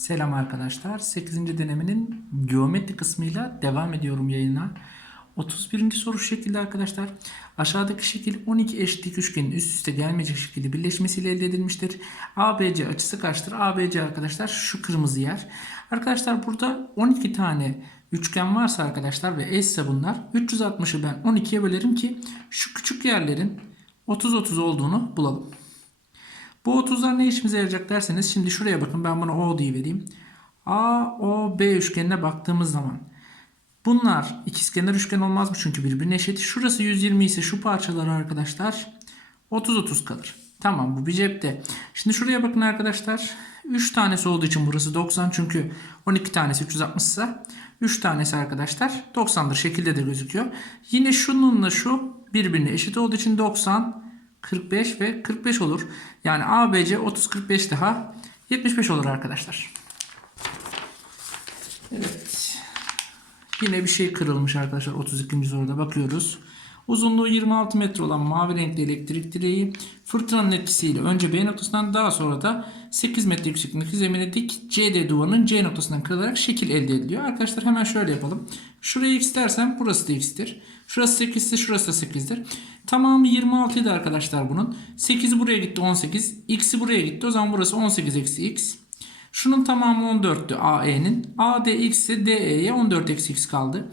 Selam arkadaşlar. 8. döneminin geometri kısmıyla devam ediyorum yayına. 31. soru şu şekilde arkadaşlar. Aşağıdaki şekil 12 eşit dik üçgenin üst üste gelmeyecek şekilde birleşmesiyle elde edilmiştir. ABC açısı kaçtır? ABC arkadaşlar şu kırmızı yer. Arkadaşlar burada 12 tane üçgen varsa arkadaşlar ve eşse bunlar 360'ı ben 12'ye bölerim ki şu küçük yerlerin 30-30 olduğunu bulalım. Bu 30'lar ne işimize yarayacak derseniz şimdi şuraya bakın ben buna O diye vereyim. A, O, B üçgenine baktığımız zaman bunlar ikizkenar üçgen olmaz mı? Çünkü birbirine eşit. Şurası 120 ise şu parçalar arkadaşlar 30-30 kalır. Tamam bu bir cepte. Şimdi şuraya bakın arkadaşlar. 3 tanesi olduğu için burası 90 çünkü 12 tanesi 360 ise 3 tanesi arkadaşlar 90'dır. Şekilde de gözüküyor. Yine şununla şu birbirine eşit olduğu için 90 45 ve 45 olur. Yani ABC 30 45 daha 75 olur arkadaşlar. Evet. Yine bir şey kırılmış arkadaşlar 32. soruda bakıyoruz. Uzunluğu 26 metre olan mavi renkli elektrik direği fırtınanın etkisiyle önce B noktasından daha sonra da 8 metre yüksekliğindeki zemine dik CD duvarının C noktasından kırılarak şekil elde ediliyor. Arkadaşlar hemen şöyle yapalım. Şuraya x dersem burası da x'tir. Şurası 8 ise şurası da 8'dir. Tamamı 26 idi arkadaşlar bunun. 8'i buraya gitti 18. X'i buraya gitti. O zaman burası 18 eksi x. Şunun tamamı 14'tü AE'nin. ADX ise DE'ye 14 eksi x kaldı.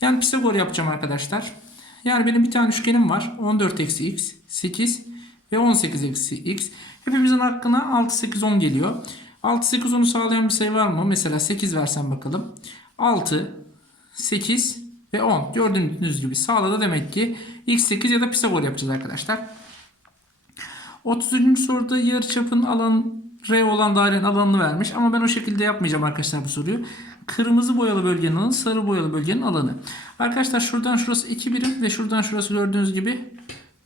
Yani Pisagor yapacağım arkadaşlar. Yani benim bir tane üçgenim var. 14 eksi x, 8 ve 18 eksi x. Hepimizin hakkına 6, 8, 10 geliyor. 6, 8, 10'u sağlayan bir sayı var mı? Mesela 8 versem bakalım. 6, 8 ve 10. Gördüğünüz gibi sağladı demek ki x8 ya da Pisagor yapacağız arkadaşlar. 33. soruda yarıçapın alan R olan dairenin alanını vermiş ama ben o şekilde yapmayacağım arkadaşlar bu soruyu. Kırmızı boyalı bölgenin alanı, sarı boyalı bölgenin alanı. Arkadaşlar şuradan şurası 2 birim ve şuradan şurası gördüğünüz gibi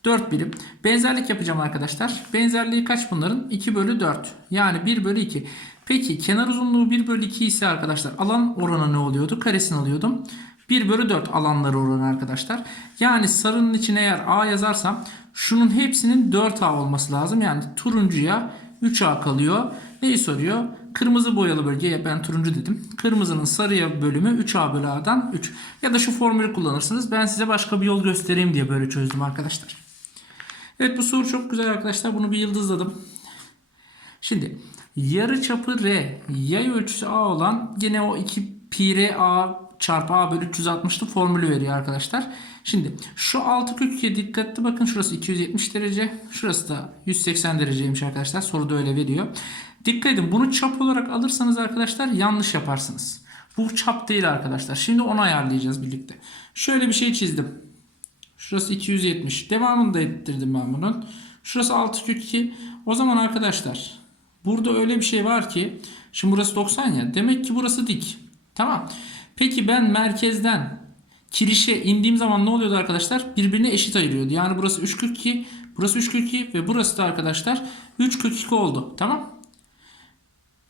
4 birim. Benzerlik yapacağım arkadaşlar. Benzerliği kaç bunların? 2 bölü 4. Yani 1 bölü 2. Peki kenar uzunluğu 1 bölü 2 ise arkadaşlar alan oranı ne oluyordu? Karesini alıyordum. 1 bölü 4 alanları oranı arkadaşlar. Yani sarının içine eğer A yazarsam şunun hepsinin 4A olması lazım. Yani turuncuya 3A kalıyor. Neyi soruyor? Kırmızı boyalı bölgeye ben turuncu dedim. Kırmızının sarıya bölümü 3A bölü A'dan 3. Ya da şu formülü kullanırsınız. Ben size başka bir yol göstereyim diye böyle çözdüm arkadaşlar. Evet bu soru çok güzel arkadaşlar. Bunu bir yıldızladım. Şimdi yarı çapı R, yay ölçüsü A olan gene o 2 pi R A çarpı A bölü 360'lı formülü veriyor arkadaşlar. Şimdi şu 6 kök 2'ye dikkatli bakın. Şurası 270 derece. Şurası da 180 dereceymiş arkadaşlar. Soruda öyle veriyor. Dikkat edin bunu çap olarak alırsanız arkadaşlar yanlış yaparsınız. Bu çap değil arkadaşlar. Şimdi onu ayarlayacağız birlikte. Şöyle bir şey çizdim. Şurası 270. Devamını da ettirdim ben bunun. Şurası 6 kök 2. O zaman arkadaşlar burada öyle bir şey var ki şimdi burası 90 ya. Demek ki burası dik. Tamam. Peki ben merkezden kirişe indiğim zaman ne oluyordu arkadaşlar? Birbirine eşit ayırıyordu. Yani burası 3 kök 2, burası 3 kök 2 ve burası da arkadaşlar 3 kök 2 oldu. Tamam.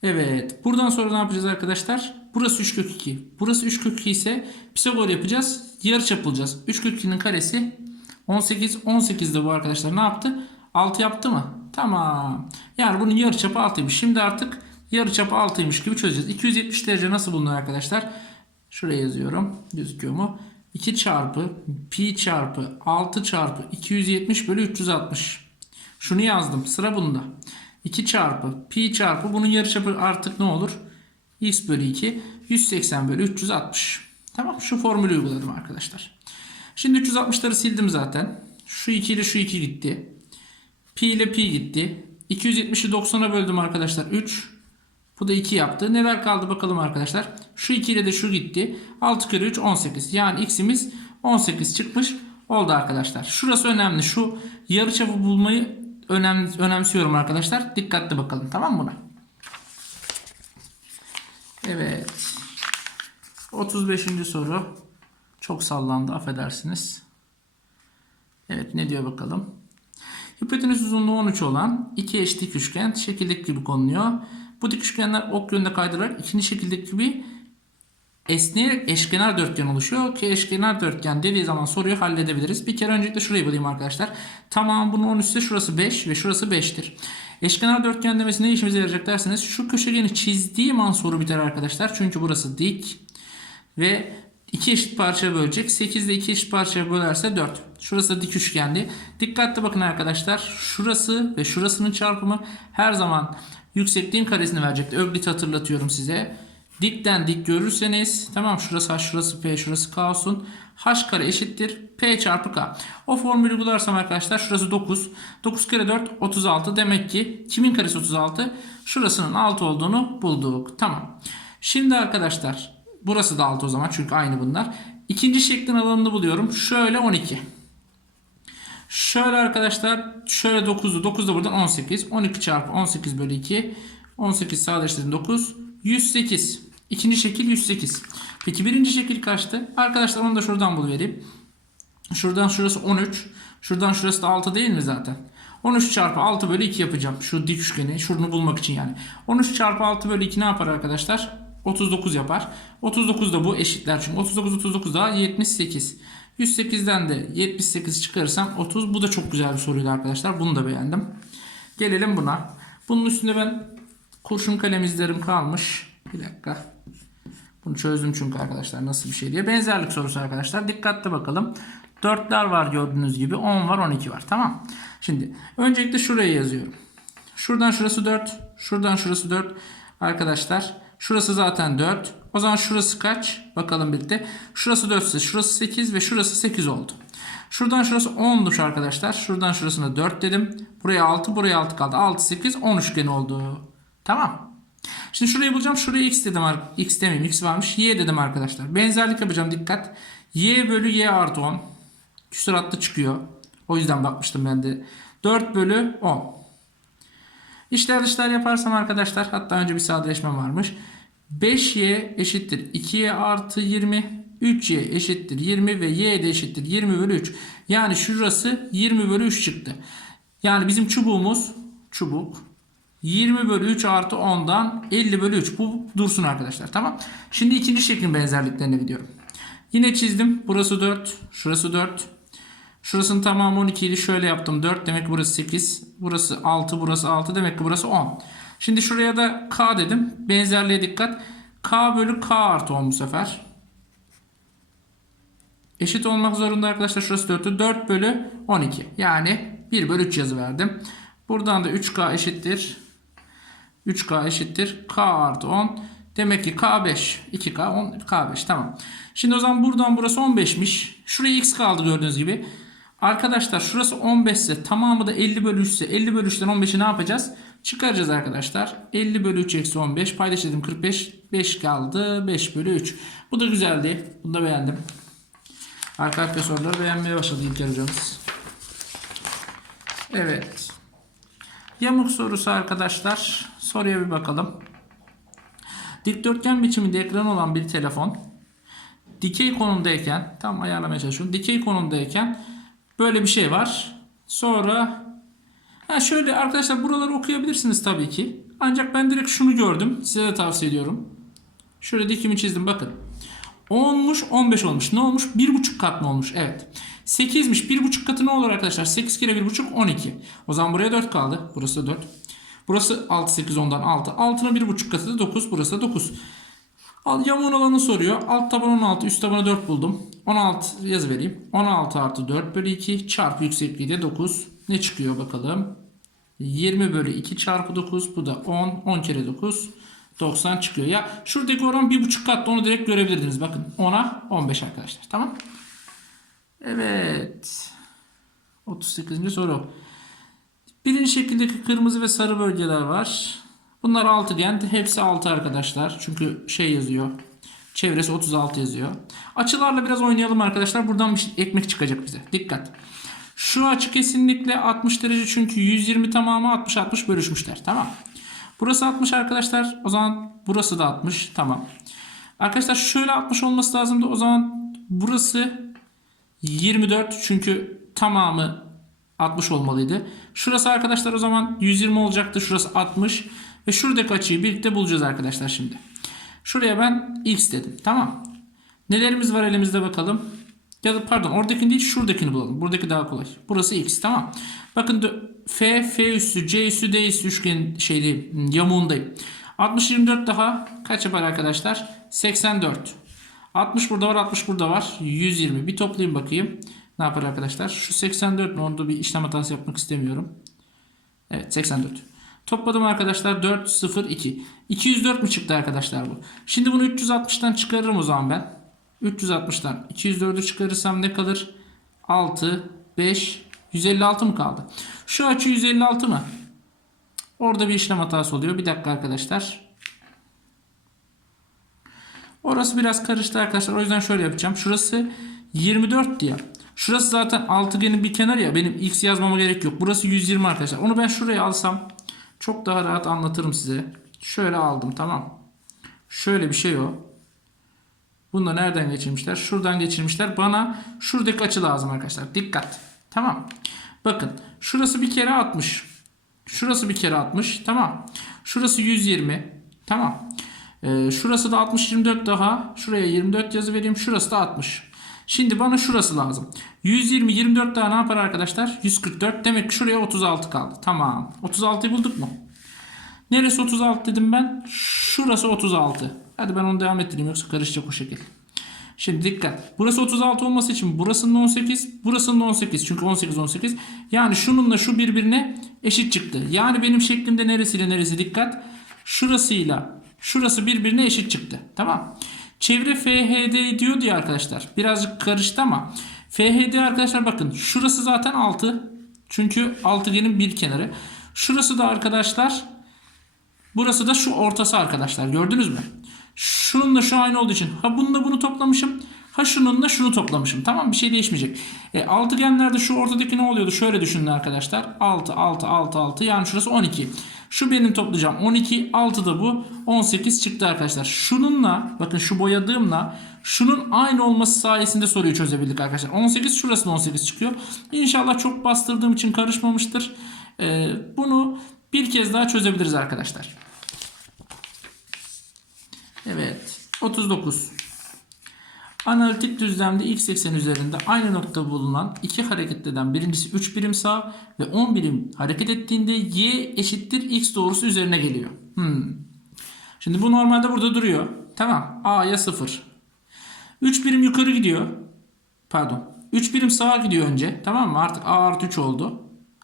Evet. Buradan sonra ne yapacağız arkadaşlar? Burası 3 kök 2. Burası 3 kök 2 ise Pisagor yapacağız. Yarıçap bulacağız. 3 kök 2'nin karesi 18. 18 de bu arkadaşlar ne yaptı? 6 yaptı mı? Tamam. Yani bunun yarıçapı 6'ymış. Şimdi artık yarıçapı 6'ymış gibi çözeceğiz. 270 derece nasıl bulunur arkadaşlar? Şuraya yazıyorum. Gözüküyor mu? 2 çarpı pi çarpı 6 çarpı 270 bölü 360. Şunu yazdım. Sıra bunda. 2 çarpı pi çarpı bunun yarıçapı artık ne olur? x bölü 2 180 bölü 360. Tamam şu formülü uyguladım arkadaşlar. Şimdi 360'ları sildim zaten. Şu 2 ile şu 2 gitti. Pi ile pi gitti. 270'i 90'a böldüm arkadaşlar. 3. Bu da 2 yaptı. Neler kaldı bakalım arkadaşlar. Şu 2 ile de şu gitti. 6 kere 3 18. Yani x'imiz 18 çıkmış oldu arkadaşlar. Şurası önemli. Şu yarıçapı bulmayı önem, önemsiyorum arkadaşlar. Dikkatli bakalım tamam mı buna? Evet. 35. soru. Çok sallandı affedersiniz. Evet ne diyor bakalım. Hipotenüs uzunluğu 13 olan iki eş dik üçgen şekildeki gibi konuluyor. Bu dik üçgenler ok yönünde kaydırarak ikinci şekildeki gibi esneyerek eşkenar dörtgen oluşuyor ki eşkenar dörtgen dediği zaman soruyu halledebiliriz. Bir kere öncelikle şurayı bulayım arkadaşlar. Tamam bunun 10 üstü şurası 5 ve şurası 5'tir. Eşkenar dörtgen demesi ne işimize yarayacak derseniz şu köşegeni çizdiğim an soru biter arkadaşlar. Çünkü burası dik ve iki eşit parçaya bölecek. 8 de iki eşit parçaya bölerse 4. Şurası da dik üçgendi. Dikkatli bakın arkadaşlar. Şurası ve şurasının çarpımı her zaman yüksekliğin karesini verecekti. Öklit hatırlatıyorum size. Dikten dik görürseniz tamam şurası h şurası p şurası k olsun. h kare eşittir p çarpı k. O formülü uygularsam arkadaşlar şurası 9. 9 kere 4 36. Demek ki kimin karesi 36? Şurasının 6 olduğunu bulduk. Tamam. Şimdi arkadaşlar burası da 6 o zaman çünkü aynı bunlar. İkinci şeklin alanını buluyorum. Şöyle 12. Şöyle arkadaşlar şöyle 9'du. 9 da buradan 18. 12 çarpı 18 bölü 2. 18 sadeleştirdim 9. 108. İkinci şekil 108. Peki birinci şekil kaçtı? Arkadaşlar onu da şuradan buluvereyim. Şuradan şurası 13. Şuradan şurası da 6 değil mi zaten? 13 çarpı 6 bölü 2 yapacağım. Şu dik üçgeni şunu bulmak için yani. 13 çarpı 6 bölü 2 ne yapar arkadaşlar? 39 yapar. 39 da bu eşitler çünkü. 39 39 daha 78. 108'den de 78 çıkarırsam 30. Bu da çok güzel bir soruydu arkadaşlar. Bunu da beğendim. Gelelim buna. Bunun üstünde ben kurşun kalem izlerim kalmış. Bir dakika. Bunu çözdüm çünkü arkadaşlar nasıl bir şey diye. Benzerlik sorusu arkadaşlar. Dikkatli bakalım. 4'ler var gördüğünüz gibi. 10 var 12 var. Tamam. Şimdi öncelikle şuraya yazıyorum. Şuradan şurası 4. Şuradan şurası 4. Arkadaşlar şurası zaten 4. O zaman şurası kaç? Bakalım birlikte. Şurası 4 ise şurası 8 ve şurası 8 oldu. Şuradan şurası 10'muş arkadaşlar. Şuradan şurasına 4 dedim. Buraya 6 buraya 6 kaldı. 6 8 10 üçgeni oldu. Tamam. Şimdi şurayı bulacağım. Şuraya x dedim. X demeyeyim. X varmış. Y dedim arkadaşlar. Benzerlik yapacağım. Dikkat. Y bölü Y artı 10. Küsuratlı çıkıyor. O yüzden bakmıştım ben de. 4 bölü 10. İşler dışlar yaparsam arkadaşlar hatta önce bir sadeleşme varmış. 5y eşittir 2y artı 20. 3y eşittir 20 ve y de eşittir 20 bölü 3. Yani şurası 20 bölü 3 çıktı. Yani bizim çubuğumuz çubuk 20 bölü 3 artı 10'dan 50 bölü 3. Bu dursun arkadaşlar. Tamam. Şimdi ikinci şeklin benzerliklerine gidiyorum. Yine çizdim. Burası 4. Şurası 4. Şurasının tamamı 12 idi. Şöyle yaptım. 4 demek ki burası 8. Burası 6. Burası 6. Demek ki burası 10. Şimdi şuraya da k dedim. Benzerliğe dikkat. k bölü k artı 10 bu sefer. Eşit olmak zorunda arkadaşlar. Şurası 4'tü. 4 bölü 12. Yani 1 bölü 3 yazı verdim. Buradan da 3k eşittir. 3k eşittir. k artı 10. Demek ki k5. 2k 10 k5 tamam. Şimdi o zaman buradan burası 15'miş. Şuraya x kaldı gördüğünüz gibi. Arkadaşlar şurası 15 ise tamamı da 50 bölü 3 ise 50 bölü 3'ten 15'i ne yapacağız? Çıkaracağız arkadaşlar. 50 bölü 3 eksi 15 paylaştırdım 45. 5 kaldı. 5 bölü 3. Bu da güzeldi. Bunu da beğendim. Arka arka soruları beğenmeye başladı İlker hocamız. Evet. Yamuk sorusu arkadaşlar. Soruya bir bakalım. Dikdörtgen biçiminde ekran olan bir telefon dikey konumdayken tam ayarlamaya çalışıyorum. Dikey konumdayken böyle bir şey var. Sonra ha şöyle arkadaşlar buraları okuyabilirsiniz tabii ki. Ancak ben direkt şunu gördüm. Size de tavsiye ediyorum. Şöyle dikimi çizdim bakın. 10'muş 15 olmuş. Ne olmuş? 1,5 kat mı olmuş? Evet. 8'miş. 1,5 katı ne olur arkadaşlar? 8 kere 1,5 12. O zaman buraya 4 kaldı. Burası 4. Burası 6 8 10'dan 6. 6'nın 1,5 katı da 9. Burası da 9. Al yamuğun alanı soruyor. Alt taban 16, üst tabanı 4 buldum. 16 yazı vereyim. 16 artı 4 bölü 2 çarpı yüksekliği de 9. Ne çıkıyor bakalım. 20 bölü 2 çarpı 9. Bu da 10. 10 kere 9. 90 çıkıyor. Ya şuradaki oran 1,5 katlı onu direkt görebilirdiniz. Bakın 10'a 15 arkadaşlar. Tamam. Evet. 38. soru. Birinci şekildeki kırmızı ve sarı bölgeler var. Bunlar altıgen. Hepsi 6 arkadaşlar. Çünkü şey yazıyor. Çevresi 36 yazıyor. Açılarla biraz oynayalım arkadaşlar. Buradan bir şey- ekmek çıkacak bize. Dikkat. Şu açı kesinlikle 60 derece çünkü 120 tamamı 60-60 bölüşmüşler. Tamam. Burası 60 arkadaşlar. O zaman burası da 60. Tamam. Arkadaşlar şöyle 60 olması lazımdı. O zaman burası 24 çünkü tamamı 60 olmalıydı. Şurası arkadaşlar o zaman 120 olacaktı. Şurası 60. Ve şuradaki açıyı birlikte bulacağız arkadaşlar şimdi. Şuraya ben x dedim. Tamam. Nelerimiz var elimizde bakalım. Ya da pardon oradakini değil şuradakini bulalım. Buradaki daha kolay. Burası x tamam. Bakın f, f üssü, c üssü, d üssü üçgen şeydi yamuğundayım. 60 24 daha kaç yapar arkadaşlar? 84. 60 burada var 60 burada var. 120. Bir toplayayım bakayım. Ne yapar arkadaşlar? Şu 84 ne oldu? Bir işlem hatası yapmak istemiyorum. Evet 84. Topladım arkadaşlar 4 0 2. 204 mü çıktı arkadaşlar bu? Şimdi bunu 360'tan çıkarırım o zaman ben. 360'tan 204'ü çıkarırsam ne kalır? 6 5 156 mı kaldı? Şu açı 156 mı? Orada bir işlem hatası oluyor. Bir dakika arkadaşlar. Orası biraz karıştı arkadaşlar. O yüzden şöyle yapacağım. Şurası 24 diye. Şurası zaten altıgenin bir kenarı ya. Benim x yazmama gerek yok. Burası 120 arkadaşlar. Onu ben şuraya alsam çok daha rahat anlatırım size. Şöyle aldım tamam. Şöyle bir şey o. Bunu nereden geçirmişler? Şuradan geçirmişler. Bana şuradaki açı lazım arkadaşlar. Dikkat. Tamam. Bakın. Şurası bir kere 60. Şurası bir kere 60. Tamam. Şurası 120. Tamam. Ee, şurası da 60 24 daha. Şuraya 24 yazı vereyim. Şurası da 60. Şimdi bana şurası lazım. 120 24 daha ne yapar arkadaşlar? 144. Demek ki şuraya 36 kaldı. Tamam. 36'yı bulduk mu? Neresi 36 dedim ben? Şurası 36. Hadi ben onu devam ettireyim yoksa karışacak o şekil. Şimdi dikkat. Burası 36 olması için burasının 18, burasının 18. Çünkü 18 18. Yani şununla şu birbirine eşit çıktı. Yani benim şeklimde neresiyle neresi dikkat. Şurasıyla şurası birbirine eşit çıktı. Tamam. Çevre FHD diyor diye arkadaşlar. Birazcık karıştı ama FHD arkadaşlar bakın şurası zaten 6. Çünkü altıgenin bir kenarı. Şurası da arkadaşlar Burası da şu ortası arkadaşlar. Gördünüz mü? Şununla şu aynı olduğu için ha bununla bunu toplamışım. Ha şununla şunu toplamışım. Tamam bir şey değişmeyecek. E, altıgenlerde şu ortadaki ne oluyordu? Şöyle düşünün arkadaşlar. 6 6 6 6 yani şurası 12. Şu benim toplayacağım 12. 6 da bu. 18 çıktı arkadaşlar. Şununla bakın şu boyadığımla şunun aynı olması sayesinde soruyu çözebildik arkadaşlar. 18 şurasında 18 çıkıyor. İnşallah çok bastırdığım için karışmamıştır. E, bunu bir kez daha çözebiliriz arkadaşlar. Evet. 39. Analitik düzlemde x eksen üzerinde aynı nokta bulunan iki hareket eden birincisi 3 birim sağ ve 10 birim hareket ettiğinde y eşittir x doğrusu üzerine geliyor. Hmm. Şimdi bu normalde burada duruyor. Tamam. A'ya 0. 3 birim yukarı gidiyor. Pardon. 3 birim sağa gidiyor önce. Tamam mı? Artık A artı 3 oldu.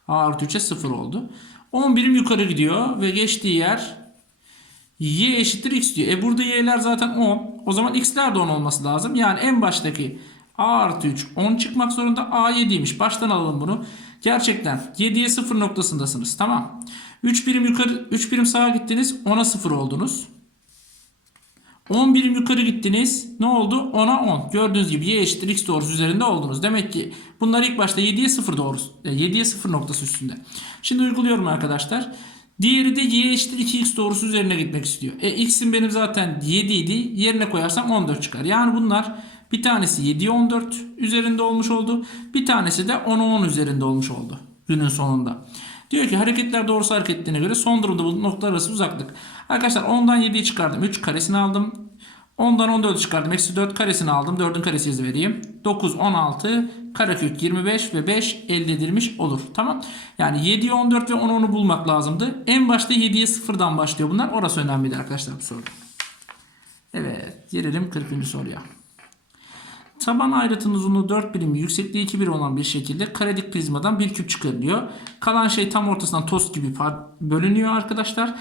A artı 3'e 0 oldu. 10 birim yukarı gidiyor ve geçtiği yer y eşittir x diyor. E burada y'ler zaten 10. O zaman x'ler de 10 olması lazım. Yani en baştaki a artı 3 10 çıkmak zorunda. a 7'ymiş. Baştan alalım bunu. Gerçekten 7'ye 0 noktasındasınız. Tamam. 3 birim yukarı 3 birim sağa gittiniz. 10'a 0 oldunuz. 10 birim yukarı gittiniz. Ne oldu? 10'a 10. Gördüğünüz gibi y eşittir x doğrusu üzerinde oldunuz. Demek ki bunlar ilk başta 7'ye 0 doğrusu. 7'ye 0 noktası üstünde. Şimdi uyguluyorum arkadaşlar. Diğeri de y eşittir 2x doğrusu üzerine gitmek istiyor. E x'in benim zaten 7 idi. Yerine koyarsam 14 çıkar. Yani bunlar bir tanesi 7'ye 14 üzerinde olmuş oldu. Bir tanesi de 10'a 10 üzerinde olmuş oldu. Günün sonunda. Diyor ki hareketler doğrusu hareket ettiğine göre son durumda bu noktalar arası uzaklık. Arkadaşlar 10'dan 7'yi çıkardım. 3 karesini aldım. 10'dan 14 çıkardım. Eksi 4 karesini aldım. 4'ün karesi yazı vereyim. 9, 16, karekök 25 ve 5 elde edilmiş olur. Tamam. Yani 7'ye 14 ve 10'u 10'u bulmak lazımdı. En başta 7'ye 0'dan başlıyor bunlar. Orası önemliydi arkadaşlar bu soruda. Evet. Gelelim 40. soruya. Taban ayrıtının uzunluğu 4 birim, yüksekliği 2 birim olan bir şekilde karedik prizmadan bir küp çıkarılıyor. Kalan şey tam ortasından tost gibi bölünüyor arkadaşlar.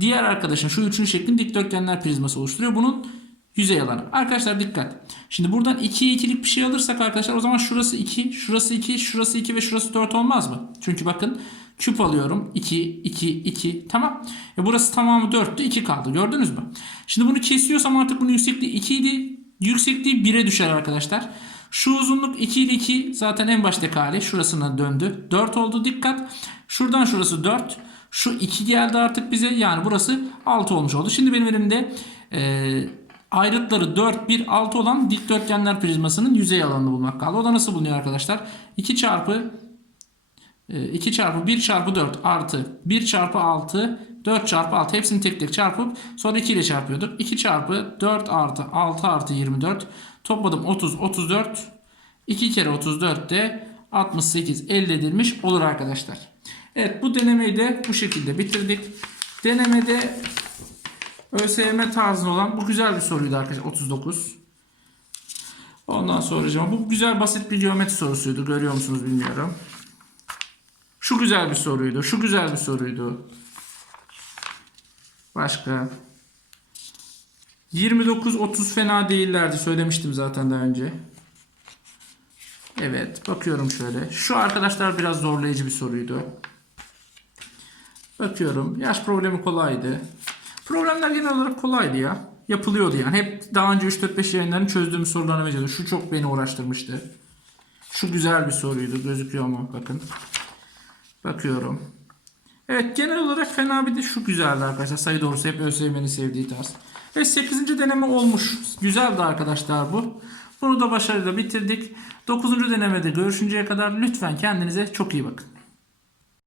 Diğer arkadaşın şu üçüncü şeklin dikdörtgenler prizması oluşturuyor. Bunun yüzey alanı. Arkadaşlar dikkat. Şimdi buradan 2'ye 2'lik bir şey alırsak arkadaşlar o zaman şurası 2, şurası 2, şurası 2 ve şurası 4 olmaz mı? Çünkü bakın küp alıyorum. 2, 2, 2. Tamam. E burası tamamı 4'tü. 2 kaldı. Gördünüz mü? Şimdi bunu kesiyorsam artık bunun yüksekliği 2 idi. Yüksekliği 1'e düşer arkadaşlar. Şu uzunluk 2 ile 2 zaten en baştaki hali. Şurasına döndü. 4 oldu. Dikkat. Şuradan şurası 4. Şu 2 geldi artık bize. Yani burası 6 olmuş oldu. Şimdi benim elimde eee ayrıtları 4, 1, 6 olan dikdörtgenler prizmasının yüzey alanını bulmak kaldı. O da nasıl bulunuyor arkadaşlar? 2 çarpı 2 çarpı 1 çarpı 4 artı 1 çarpı 6 4 çarpı 6 hepsini tek tek çarpıp sonra 2 ile çarpıyorduk. 2 çarpı 4 artı 6 artı 24 topladım 30 34 2 kere 34 de 68 elde edilmiş olur arkadaşlar. Evet bu denemeyi de bu şekilde bitirdik. Denemede ÖSYM tarzında olan bu güzel bir soruydu arkadaşlar 39. Ondan sonra bu güzel basit bir geometri sorusuydu. Görüyor musunuz bilmiyorum. Şu güzel bir soruydu. Şu güzel bir soruydu. Başka. 29-30 fena değillerdi. Söylemiştim zaten daha önce. Evet. Bakıyorum şöyle. Şu arkadaşlar biraz zorlayıcı bir soruydu. Bakıyorum. Yaş problemi kolaydı. Problemler genel olarak kolaydı ya. Yapılıyordu yani. Hep daha önce 3-4-5 yayınlarını çözdüğümüz sorularına benziyordu. Şu çok beni uğraştırmıştı. Şu güzel bir soruydu. Gözüküyor mu? Bakın. Bakıyorum. Evet genel olarak fena bir de şu güzeldi arkadaşlar. Sayı doğrusu hep ÖSYM'nin sevdiği tarz. Ve 8. deneme olmuş. Güzeldi arkadaşlar bu. Bunu da başarıyla bitirdik. 9. denemede görüşünceye kadar lütfen kendinize çok iyi bakın.